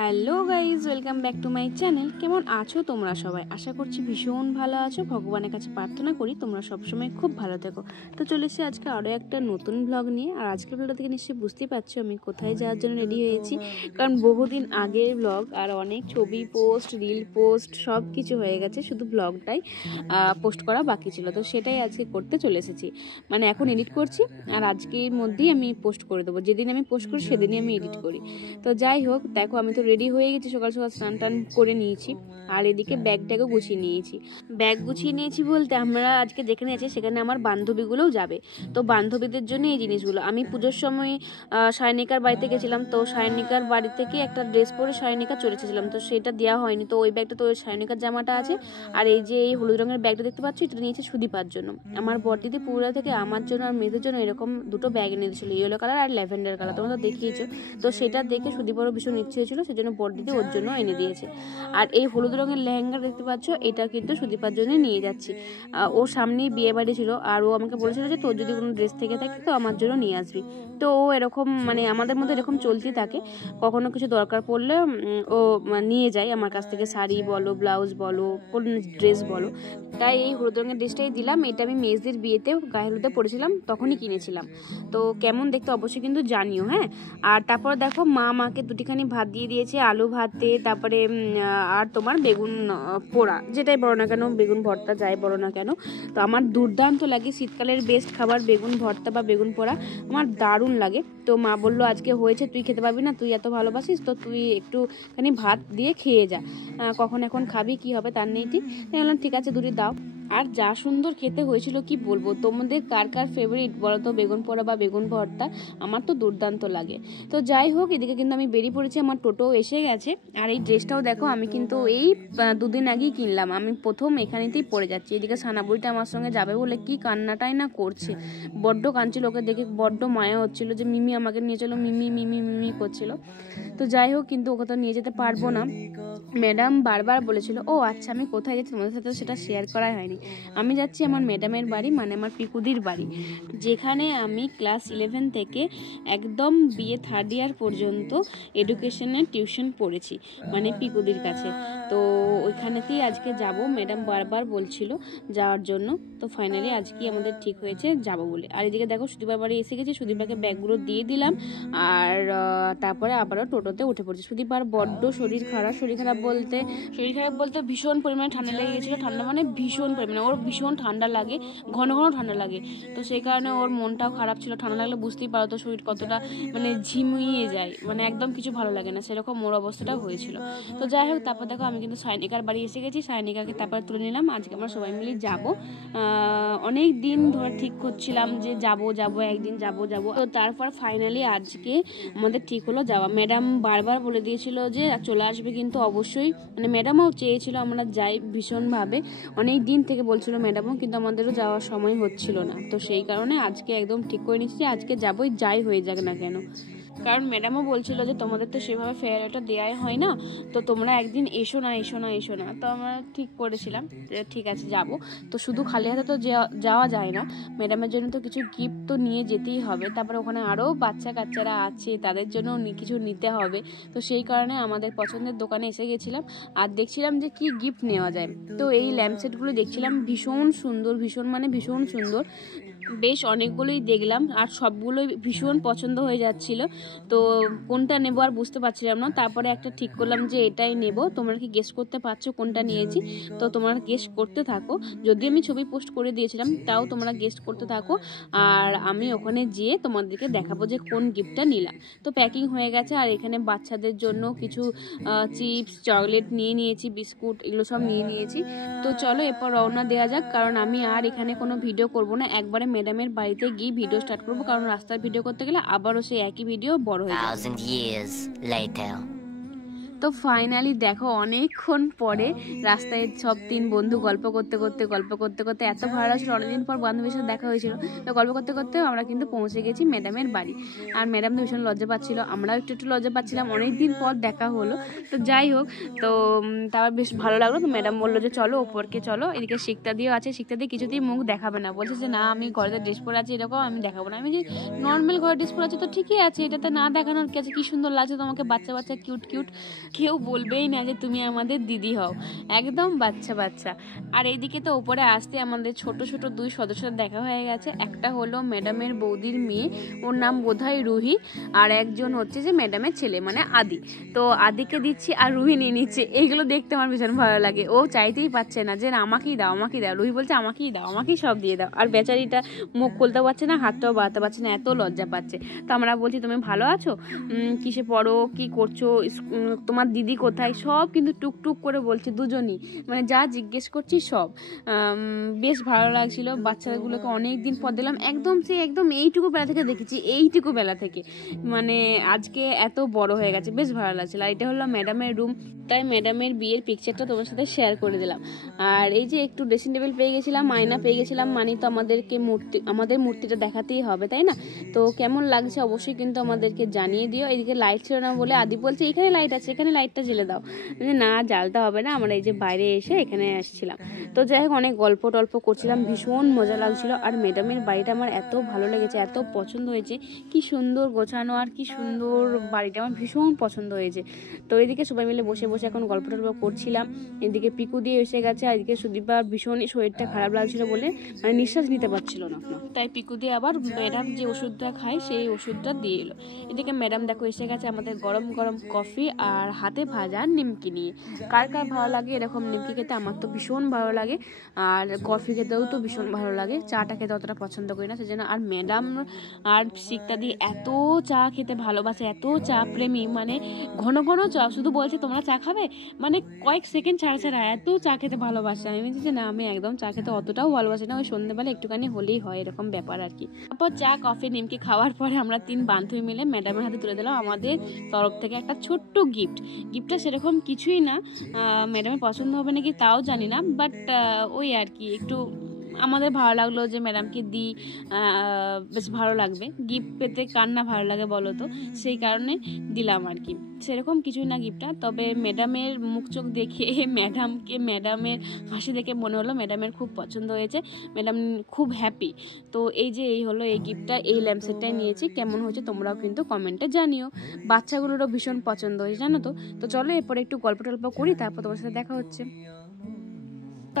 Hello guys, welcome back to my channel. কেমন আছো তোমরা সবাই? আশা করছি ভীষণ ভালো আছো। ভগবানের কাছে প্রার্থনা করি তোমরা সবসময় খুব ভালো থেকো। তো চলে এসেছি আজকে আরও একটা নতুন ব্লগ নিয়ে। আর আজকের ব্লগটা থেকে নিশ্চয়ই বুঝতেই পারছো আমি কোথায় যাওয়ার জন্য রেডি হয়েছি। কারণ বহুদিন আগের ব্লগ আর অনেক ছবি পোস্ট, রিল পোস্ট সব কিছু হয়ে গেছে, শুধু ব্লগটাই পোস্ট করা বাকি ছিল। তো সেটাই আজকে করতে চলে এসেছি, মানে এখন এডিট করছি আর আজকের মধ্যেই আমি পোস্ট করে দেবো। যেদিন আমি পোস্ট করি সেদিনই আমি এডিট করি। তো যাই হোক, দেখো আমি তো রেডি হয়ে গেছি, সকাল সকাল স্নান টান করে নিয়েছি আর এদিকে ব্যাগটাকেও গুছিয়ে নিয়েছি। ব্যাগ গুছিয়ে নিয়েছি বলতে আমরা আজকে যেখানে আছি সেখানে আমার বান্ধবীগুলোও যাবে। তো বান্ধবীদের জন্য এই জিনিসগুলো আমি পুজোর সময় সায়নিকার বাড়িতে গেছিলাম। তো সায়নিকার বাড়ি থেকে একটা ড্রেস পরে সায়নিকা চলে এসেছিলাম, তো সেটা দেওয়া হয়নি। তো ওই ব্যাগটা, তো ওই সায়নিকার জামাটা আছে। আর এই যে এই হলুদ রঙের ব্যাগটা দেখতে পাচ্ছ, এটা নিয়েছে সুদীপার জন্য। আমার বড়দিদি পুরুলিয়া থেকে আমার জন্য আর মেয়েদের জন্য এরকম দুটো ব্যাগ এনে দিয়েছিল, ইয়েলো কালার আর ল্যাভেন্ডার কালার, তোমরা তো দেখিয়েছো। তো সেটা দেখে সুদীপারও ভীষণ ইচ্ছে হয়েছিল, সেজন্য বড়দিদি ওর জন্য এনে দিয়েছে। আর এই হলুদ রঙের লেহেঙ্গা দেখতে পাচ্ছ, এটা কিন্তু সুদীপার জন্য নিয়ে যাচ্ছি। ওর সামনেই বিয়ে বাড়ি ছিল আর ও আমাকে বলেছিল যে তোর যদি কোনো ড্রেস থেকে থাকে তো আমার জন্য নিয়ে আসবি। তো ও এরকম, মানে আমাদের মধ্যে এরকম চলতেই থাকে, কখনো কিছু দরকার পড়লে ও নিয়ে যায় আমার কাছ থেকে, শাড়ি বলো, ব্লাউজ বলো, কোন ড্রেস বলো। তাই এই হলুদ রঙের ড্রেসটাই দিলাম। এটা আমি মেজদির বিয়েতে গায়ে হলুদে পরেছিলাম, তখনই কিনেছিলাম। তো কেমন দেখতে অবশ্যই কিন্তু জানিও, হ্যাঁ। আর তারপর দেখো মা আমাকে দুটিখানি ভাত দিয়ে দিয়েছে, আলু ভাতে, তারপরে আর তোমার বেগুন পোড়া, যেটাই বলো না কেন, বেগুন ভর্তা যাই বলো না কেন। তো আমার দুর্দান্ত লাগে, শীতকালের বেস্ট খাবার বেগুন ভর্তা বা বেগুন পোড়া, আমার দারুণ লাগে। তো মা বললো আজকে হয়েছে, তুই খেতে পারবি না, তুই এত ভালোবাসিস, তো তুই একটুখানি ভাত দিয়ে খেয়ে যা, কখন এখন খাবি কি হবে তার নেই ঠিক। তাই বললাম ঠিক আছে দুটি দাও। আর যা সুন্দর খেতে হয়েছিল কি বলবো। তোমাদের কার কার ফেভারিট বলো তো বেগুন পোড়া বা বেগুন ভর্তা? আমার তো দুর্দান্ত লাগে। তো যাই হোক, এদিকে কিন্তু আমি বেরিয়ে পড়েছি, আমার টোটো এসে গেছে। আর এই ড্রেসটাও দেখো আমি কিন্তু এই দুদিন আগেই কিনলাম, আমি প্রথম এখানেতেই পরে যাচ্ছি। এদিকে সানাবুড়িটা আমার সঙ্গে যাবে বলে কি কান্নাটাই না করছে, বড্ড কাঁদছিল, ওকে দেখে বড্ড মায়া হচ্ছিল যে মিমি আমাকে নিয়ে চলো, মিমি মিমি মিমি করছিল। তো যাই হোক, কিন্তু ওকে তো নিয়ে যেতে পারবো না। ম্যাডাম বারবার বলেছিল, ও আচ্ছা আমি কোথায় যাচ্ছি তোমাদের সাথে সেটা শেয়ার করা হয়নি। আমি যাচ্ছি আমার ম্যাডামের বাড়ি, মানে আমার পিকুদির বাড়ি, যেখানে আমি ক্লাস 11 থেকে একদম বিএ থার্ড ইয়ার পর্যন্ত এডুকেশনের টিউশন পড়েছি, মানে পিকুদির কাছে। তো ওইখানেতেই আজকে যাব, ম্যাডাম বারবার বলছিল যাওয়ার জন্য। তো ফাইনালি আজকে আমাদের ঠিক হয়েছে যাব বলে। আর এদিকে দেখো সুদীপার বাড়ি এসে গেছি, সুদীপাকে ব্যাগগুলো দিয়ে দিলাম আর তারপরে আবারও টোটোতে উঠে পড়ছি। সুদীপার বড্ড শরীর খারাপ বলতে ভীষণ পরিমাণে ঠান্ডা লেগে গেছিলো। ঠান্ডা মানে ভীষণ পরিমাণে, ওর ভীষণ ঠান্ডা লাগে, ঘন ঘন ঠান্ডা লাগে। তো সেই কারণে ওর মনটাও খারাপ ছিল। ঠান্ডা লাগলে বুঝতেই পারো তো শরীর কতটা মানে ঝিমিয়ে যায়, মানে একদম কিছু ভালো লাগে না, সেরকম ওর অবস্থাটা হয়েছিল। তো যাই হোক, তারপর দেখো আমি কিন্তু সায়নিকার বাড়ি এসে গেছি, সায়নিকাকে তারপর তুলে নিলাম। আজকে আমরা সবাই মিলে যাবো, অনেক দিন ধরে ঠিক করছিলাম যে যাবো একদিন যাবো। তো তারপর ফাইনালি আজকে আমাদের ঠিক হলো যাওয়া। ম্যাডাম বারবার বলে দিয়েছিল যে চলে আসবে, কিন্তু অবশ্যই মানে ম্যাডামও চেয়েছিল আমরা যাই ভীষণভাবে, অনেক দিন থেকে বলছিল ম্যাডামও, কিন্তু আমাদেরও যাওয়ার সময় হচ্ছিল না। তো সেই কারণে আজকে একদম ঠিক করে নিচ্ছি যে আজকে যাবোই, যাই হয়ে যাক না কেন। কারণ ম্যাডামও বলছিল যে তোমাদের তো সেভাবে ফেয়ারওয়েলটা দেওয়াই হয় না, তো তোমরা একদিন এসো না। তো আমরা ঠিক করেছিলাম যে ঠিক আছে যাব। তো শুধু খালি হাতে তো যাওয়া যায় না, ম্যাডামের জন্য তো কিছু গিফট তো নিয়ে যেতেই হবে। তারপরে ওখানে আরও বাচ্চা কাচ্চারা আছে, তাদের জন্য কিছু নিতে হবে। তো সেই কারণে আমাদের পছন্দের দোকানে এসে গেছিলাম আর দেখছিলাম যে কি গিফট নেওয়া যায়। তো এই ল্যাম্পসেটগুলো দেখছিলাম, ভীষণ সুন্দর, ভীষণ সুন্দর। বেশ অনেকগুলোই দেখলাম আর সবগুলোই ভীষণ পছন্দ হয়ে যাচ্ছিল। তো কোনটা নেবো আর বুঝতে পারছিলাম না। তারপরে একটা ঠিক করলাম যে এটাই নেব। তোমরা কি গেস করতে পারছো কোনটা নিয়েছি? তো তোমরা গেস করতে থাকো, যদি আমি ছবি পোস্ট করে দিয়েছিলাম তাও তোমরা গেস করতে থাকো, আর আমি ওখানে যেয়ে তোমাদেরকে দেখাবো যে কোন গিফটটা নিলাম। তো প্যাকিং হয়ে গেছে আর এখানে বাচ্চাদের জন্য কিছু চিপস, চকলেট নিয়ে নিয়েছি, বিস্কুট, এগুলো সব নিয়ে নিয়েছি। তো চলো এরপর রওনা দেওয়া যাক, কারণ আমি আর এখানে কোনো ভিডিও করব না, একবারে ম্যাডামের বাড়িতে গিয়ে ভিডিও স্টার্ট করবো, কারণ রাস্তার ভিডিও করতে গেলে আবারও সেই একই ভিডিও বড় হয়ে যায়। তো ফাইনালি দেখো অনেকক্ষণ পরে রাস্তায় সব তিন বন্ধু গল্প করতে করতে এত ভালো লাগছিল, অনেকদিন পর বান্ধবীর সাথে দেখা হয়েছিল। তো গল্প করতে করতে আমরা কিন্তু পৌঁছে গেছি ম্যাডামের বাড়ি। আর ম্যাডাম তো ভীষণ লজ্জা পাচ্ছিল, আমরাও একটু লজ্জা পাচ্ছিলাম, অনেকদিন পর দেখা হলো। তো যাই হোক, তো তারপর বেশ ভালো লাগলো। তো ম্যাডাম বললো যে চলো ওপরকে চলো, এদিকে শিক্তা দিয়েও আছে, শিক্তা দিয়ে কিছুতেই মুখ দেখাবে না, বলছে যে না আমি ঘরে ড্রেস পরে আছি এরকম আমি দেখাবো না। আমি যে নর্মাল ঘরে ড্রেস পরে আছি তো ঠিকই আছে, এটাতে না দেখানোর কি আছে, কি সুন্দর লাগছে তোমাকে, বাচ্চা কিউট। কেউ বলবেই না যে তুমি আমাদের দিদি হও, একদম বাচ্চা বাচ্চা। আর এইদিকে তো ওপরে আসতে আমাদের ছোট ছোট 2 সদস্য দেখা হয়ে গেছে। একটা হলো ম্যাডামের বৌদির মেয়ে, ওর নাম বোধহয় রুহি, আর একজন হচ্ছে যে ম্যাডামের ছেলে মানে আদি। তো আদিকে দিচ্ছি আর রুহি নিয়ে নিচ্ছে। এইগুলো দেখতে আমার ভীষণ ভালো লাগে। ও চাইতেই পাচ্ছে না যে আমাকেই দাও আমাকেই দাও, রুহি বলছে আমাকেই দাও, আমাকেই সব দিয়ে দাও। আর বেচারিটা মুখ খুলতে পারছে না, হাতটাও বাড়াতে পারছে না, এত লজ্জা পাচ্ছে। তো আমরা বলছি তুমি ভালো আছো, কিসে পড়ো, কি করছো, তোমার দিদি কোথায়, সব কিন্তু টুকটুক করে বলছে দুজনই, মানে যা জিজ্ঞেস করছি সব। বেশ ভালো লাগছিল বাচ্চাগুলোকে, অনেক দিন পর দিলাম, একদম এইটুকু বেলা থেকে দেখেছি, এইটুকু বেলা থেকে, মানে আজকে এত বড় হয়ে গেছে, বেশ ভালো লাগছিল। আর এটা হলো ম্যাডামের রুম, তাই ম্যাডামের বিয়ের পিকচারটা তোমার সাথে শেয়ার করে দিলাম। আর এই যে একটু ড্রেসিং টেবিল পেয়ে গেছিলাম, আয়না পেয়ে গেছিলাম, মানে তো আমাদের মূর্তিটা দেখাতেই হবে তাই না? তো কেমন লাগছে অবশ্যই কিন্তু আমাদেরকে জানিয়ে দিও। এদিকে লাইট ছিল না বলে আদি বলছে এখানে লাইট আছে, এখানে লাইটটা জ্বেলে দাও। না, জ্বালতে হবে না, আমরা এই যে বাইরে এসে এখানে আসছিলাম। তো যাই হোক, অনেক গল্প টল্প করছিলাম, ভীষণ মজা লাগছিল। আর ম্যাডামের বাড়িটা আমার এত ভালো লেগেছে, এত পছন্দ হয়েছে, কি সুন্দর গোছানো আর কি সুন্দর বাড়িটা, আমার ভীষণ পছন্দ হয়েছে। তো এদিকে সবাই মিলে বসে বসে এখন গল্প টল্প করছিলাম। এদিকে পিকু দিয়ে এসে গেছে, আর এদিকে সুদীপার ভীষণই শরীরটা খারাপ লাগছিল বলে মানে নিঃশ্বাস নিতে পারছিল না, তাই পিকু দিয়ে আবার ম্যাডাম যে ওষুধটা খায় সেই ওষুধটা দিয়ে এলো। এদিকে ম্যাডাম দেখো এসে গেছে আমাদের গরম গরম কফি আর হাতে ভাজা নিমকি নিয়ে। কার কার ভালো লাগে এরকম নিমকি খেতে? আমার তো ভীষণ ভালো লাগে, আর কফি খেতেও তো ভীষণ ভালো লাগে, চাটা খেতে অতটা পছন্দ করি না সেজন্য। আর ম্যাডাম আর শিকটা দিয়ে এত চা খেতে ভালোবাসে, এত চা প্রেমী, মানে ঘন ঘন চা, শুধু বলছে তোমরা চা খাবে, মানে কয়েক সেকেন্ড ছাড়া ছাড়া এত চা খেতে ভালোবাসে। আমি বলছি যে না, আমি একদম চা খেতে অতটাও ভালোবাসি না, ওই সন্ধ্যেবেলা একটুখানি হলেই হয়, এরকম ব্যাপার আর কি। তারপর চা কফি নিমকি খাওয়ার পরে আমরা 3 বান্ধবী মিলে ম্যাডামের হাতে তুলে দিলাম আমাদের তরফ থেকে একটা ছোট্ট গিফটটা সেরকম কিছুই না, ম্যাডামের পছন্দ হবে নাকি তাও জানি না, বাট ওই আর কি একটু আমাদের ভালো লাগলো যে ম্যাডামকে দিই, বেশ ভালো লাগবে, গিফট পেতে কার না ভালো লাগে বলো তো, সেই কারণে দিলাম আর কি। সেরকম কিছুই না গিফটটা, তবে ম্যাডামের মুখ চোখ দেখে ম্যাডামের হাসি দেখে মনে হলো ম্যাডামের খুব পছন্দ হয়েছে, ম্যাডাম খুব হ্যাপি। তো এই হলো এই গিফটটা, এই ল্যাম্পসেটটাই নিয়েছি। কেমন হয়েছে তোমরাও কিন্তু কমেন্টে জানিও, বাচ্চাগুলোরও ভীষণ পছন্দ হয়েছে জানো তো। তো চলো এরপরে একটু গল্প টল্প করি, তারপর তোমার সাথে দেখা হচ্ছে।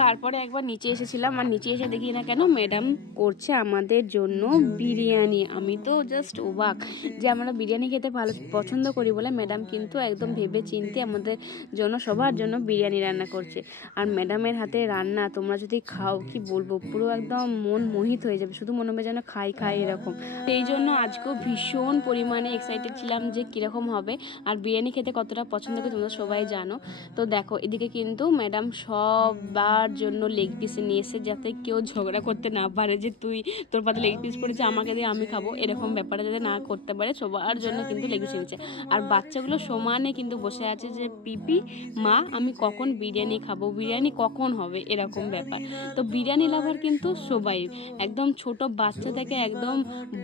তারপরে একবার নিচে এসেছিলাম, আর নিচে এসে দেখি না কেন ম্যাডাম করছে আমাদের জন্য বিরিয়ানি। আমি তো জাস্ট অবাক যে আমরা বিরিয়ানি খেতে ভালো পছন্দ করি বলে ম্যাডাম কিন্তু একদম ভেবে চিন্তে আমাদের জন্য সবার জন্য বিরিয়ানি রান্না করছে। আর ম্যাডামের হাতে রান্না তোমরা যদি খাও কি বলবো, পুরো একদম মন মোহিত হয়ে যাবে, শুধু মনে হবে যেন খাই এরকম। এই জন্য আজকেও ভীষণ পরিমাণে এক্সাইটেড ছিলাম যে কীরকম হবে, আর বিরিয়ানি খেতে কতটা পছন্দ করে তোমরা সবাই জানো। তো দেখো এদিকে কিন্তু ম্যাডাম সবার জন্য লেগ পিস নিয়ে এসে, যাতে কেউ ঝগড়া করতে না পারে যে তোর পাতে লেগ পিস পড়েছে আমাকে দিয়ে আমি খাবো, এরকম ব্যাপারে যাতে না করতে পারে, সবার জন্য কিন্তু লেগ পিস এনেছে। আর বাচ্চাগুলো সমানে কিন্তু বসে আছে যে পিপি মা আমি কখন বিরিয়ানি খাবো, বিরিয়ানি কখন হবে, এরকম ব্যাপার। তো বিরিয়ানি লাভার কিন্তু সবাই, একদম ছোট বাচ্চা থেকে একদম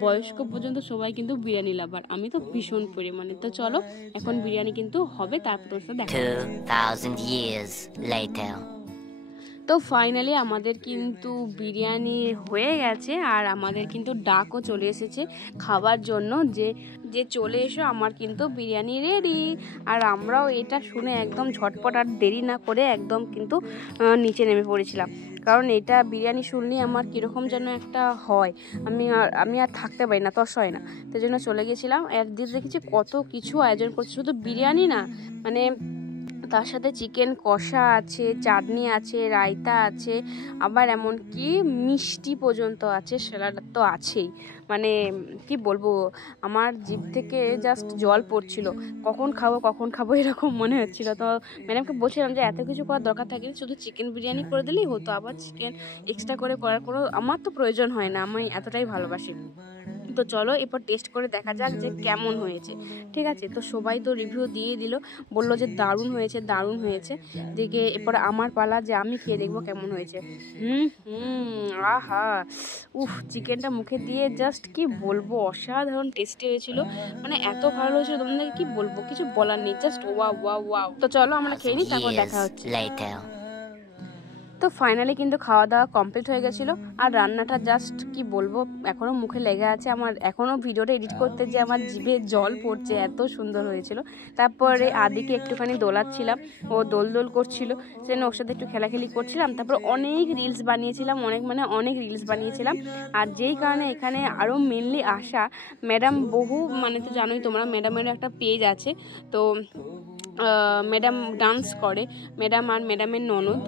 বয়স্ক পর্যন্ত সবাই কিন্তু বিরিয়ানি লাভার, আমি তো ভীষণ পরিমাণে। তো চলো এখন বিরিয়ানি কিন্তু হবে, তারপর তোর সাথে দেখা। 2000 years later. তো ফাইনালি আমাদের কিন্তু বিরিয়ানি হয়ে গেছে, আর আমাদের কিন্তু ডাকও চলে এসেছে খাবার জন্য যে চলে এসো আমার কিন্তু বিরিয়ানি রেডি। আর আমরাও এটা শুনে একদম ঝটপট আর দেরি না করে একদম কিন্তু নিচে নেমে পড়েছিলাম, কারণ এটা বিরিয়ানি শুনলেই আমার কীরকম যেন একটা হয়, আমি আর থাকতে পারি না, তস হয় না, সেই জন্য চলে গেছিলাম। একদিন দেখেছি কত কিছু আয়োজন করছে, শুধু বিরিয়ানি না, মানে তার সাথে চিকেন কষা আছে, চাটনি আছে, রায়তা আছে, আবার এমনকি মিষ্টি পর্যন্ত আছে, স্যালাড তো আছেই। মানে কি বলবো, আমার জিভ থেকে জাস্ট জল পড়ছিল, কখন খাবো এরকম মনে হচ্ছিল। তো ম্যাডামকে বলছিলাম যে এত কিছু করার দরকার থাকে, শুধু চিকেন বিরিয়ানি করে দিলেই হতো, আবার চিকেন এক্সট্রা করে করার কোনো আমার তো প্রয়োজন হয় না, আমি এতটাই ভালোবাসি। তো চলো এরপর টেস্ট করে দেখা যাক যে কেমন হয়েছে, ঠিক আছে? তো সবাই তো রিভিউ দিয়ে দিল, বললো যে দারুণ হয়েছে। দিকে এরপর আমার পালা যে আমি খেয়ে দেখবো কেমন হয়েছে। আহা চিকেনটা মুখে দিয়ে জাস্ট কি বলবো, অসাধারণ টেস্টি হয়েছিল, মানে এত ভালো হয়েছিল তোমাদেরকে কি বলবো, কিছু বলার নেই, জাস্ট ওয়াও। তো চলো আমরা খেয়ে নিই, তারপর দেখা হচ্ছে। তো ফাইনালি কিন্তু খাওয়া দাওয়া কমপ্লিট হয়ে গেছিলো। আর রান্নাটা জাস্ট কি বলবো, এখনও মুখে লেগে আছে আমার, এখনও ভিডিওটা এডিট করতে যে আমার জিভে জল পড়ছে, এত সুন্দর হয়েছিল। তারপরে আদিকে একটুখানি দোলাচ্ছিলাম, ও দোল করছিল, সেজন্য ওর সাথে একটু খেলাখেলি করছিলাম। তারপর অনেক রিলস বানিয়েছিলাম, অনেক রিলস বানিয়েছিলাম। আর যেই কারণে এখানে আরও মেনলি আসা, ম্যাডাম বহু মানে তো জানোই তোমরা, ম্যাডামের একটা পেজ আছে, তো ম্যাডাম ডান্স করে, ম্যাডাম আর ম্যাডামের ননদ।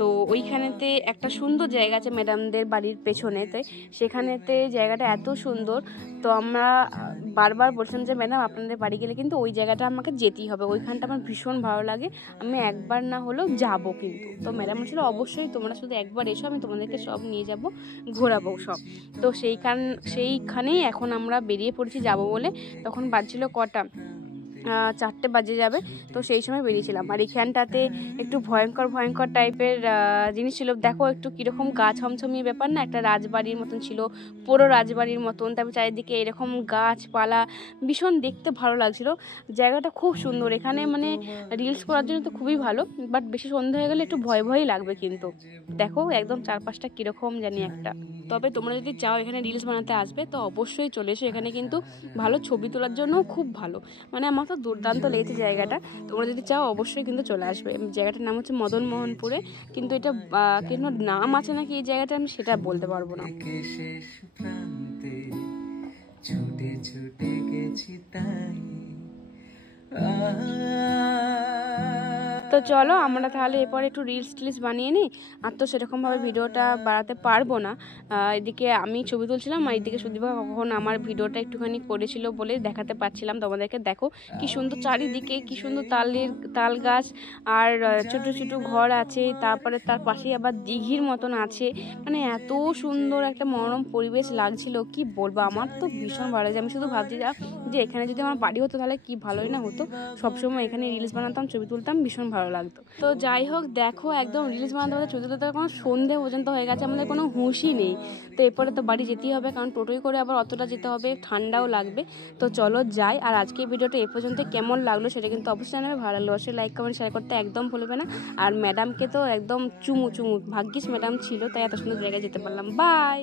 তো ওইখানেতে একটা সুন্দর জায়গা আছে ম্যাডামদের বাড়ির পেছনেতে, সেখানেতে জায়গাটা এত সুন্দর। তো আমরা বারবার বলছিলাম যে ম্যাডাম আপনাদের বাড়ি গেলে কিন্তু ওই জায়গাটা আমাকে যেতেই হবে, ওইখানটা আমার ভীষণ ভালো লাগে, আমি একবার না হলেও যাবো কিন্তু। তো ম্যাডাম বলছিল অবশ্যই তোমরা শুধু একবার এসো, আমি তোমাদেরকে সব নিয়ে যাব, ঘোরাবো সব। তো সেইখানেই এখন আমরা বেরিয়ে পড়েছি যাব বলে। তখন বাজছিল কটা, 4টে বাজে যাবে। তো সেই সময় বেরিয়েছিলাম। আর এখানটাতে একটু ভয়ঙ্কর টাইপের জিনিস ছিল, দেখো একটু কীরকম গাছ ছমছমিয়ে ব্যাপার না, একটা রাজবাড়ির মতন ছিল, পুরো রাজবাড়ির মতন। তারপর চারিদিকে এরকম গাছপালা, ভীষণ দেখতে ভালো লাগছিল, জায়গাটা খুব সুন্দর। এখানে মানে রিলস করার জন্য তো খুবই ভালো, বাট বেশি সন্ধ্যা হয়ে গেলে একটু ভয়ই লাগবে। কিন্তু দেখো একদম চারপাশটা কীরকম জানি একটা। তবে তোমরা যদি চাও এখানে রিলস বানাতে আসবে তো অবশ্যই চলে এসো, এখানে কিন্তু ভালো ছবি তোলার জন্যও খুব ভালো, মানে আমার তো দুর্দান্ত লেগেছে জায়গাটা। তোমরা যদি চাও অবশ্যই কিন্তু চলে আসবে। জায়গাটার নাম হচ্ছে মদন মোহনপুরে, কিন্তু এটা কিন্তু নাম আছে নাকি এই জায়গাটা আমি সেটা বলতে পারবো না। ছুটে ছুটে গেছি তাই। তো চলো আমরা তাহলে এরপর একটু রিলস বানিয়ে নিই। আর তো সেরকমভাবে ভিডিওটা বাড়াতে পারবো না, এদিকে আমি ছবি তুলছিলাম আর এদিকে সুদীপা কখন আমার ভিডিওটা একটুখানি করেছিল বলে দেখাতে পারছিলাম তোমাদেরকে। দেখো কি সুন্দর চারিদিকে, কি সুন্দর তাল গাছ, আর ছোট ছোট ঘর আছে, তারপরে তার পাশেই আবার দিঘির মতন আছে, মানে এত সুন্দর একটা মনোরম পরিবেশ লাগছিল, কি বলবো, আমার তো ভীষণ ভালো লাগছে। আমি শুধু ভাবছি যে এখানে যদি আমার বাড়ি হতো তাহলে কি ভালোই না হতো, সবসময় এখানে রিলস বানাতাম, ছবি তুলতাম, ভীষণ ভালো লাগতো। তো যাই হোক, দেখো একদম রিলস বানাতে ছবি তুলতে কোনো সন্ধে পর্যন্ত হয়ে গেছে, আমাদের কোনো হুঁশই নেই। তো এরপরে তো বাড়ি যেতেই হবে, কারণ টোটোই করে আবার অতটা যেতে হবে, ঠান্ডাও লাগবে। তো চলো যাই। আর আজকে ভিডিওটা এ পর্যন্ত কেমন লাগলো সেটা কিন্তু অবশ্যই জানাবে, ভালো লাগলো অবশ্যই লাইক কমেন্ট শেয়ার করতে একদম ভুলবে না। আর ম্যাডামকে তো একদম চুমু, ভাগ্যিস ম্যাডাম ছিল তাই এত সুন্দর জায়গায় যেতে পারলাম। বাই।